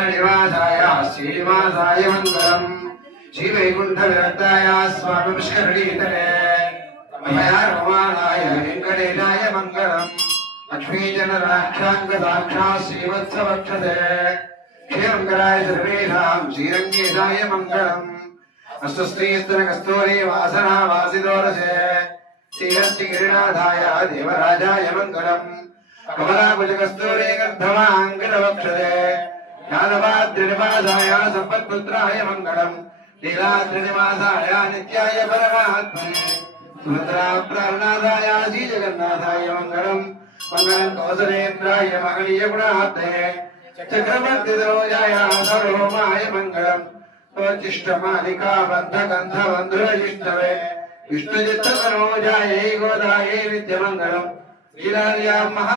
निवासाय श्रीनिवासाय मङ्गलम् श्रीवैकुण्ठविरक्ताय स्वामिपुष्करणीतले अभयारमाणाय वेङ्कटेशाय मङ्गलम् लक्ष्मीजनराक्षाङ्गदाक्षा श्रीवत्सवक्षते क्षेमङ्कराय सर्वेषां श्रीरङ्गेशाय मङ्गलम् अस्तुस्त्रीस्तनकस्तूरी वासना वासिदोरसे श्रीहस्तिगिरिनाथाय देवराजाय मङ्गलम् कमलाकुजकस्तूरी गर्भमाङ्गलवक्षते यादवाद्रिनिवासाय सम्पत्पुत्राय मङ्गलम् लीलाद्रिनिवासाय नित्याय परमात्मने सुभद्राप्राणनाथाय श्रीजगन्नाथाय मङ्गलम् मङ्गलम् कौसलेन्द्राय महनीयगुणार्थे चक्रवर्तितनोजाय सर्वोमाय मङ्गलम् स्वचिष्टमालिका बन्धगन्धबन्धुरजिष्णवे विष्णुचित्ततनोजायै गोदायै नित्यमङ्गलम् लीलायां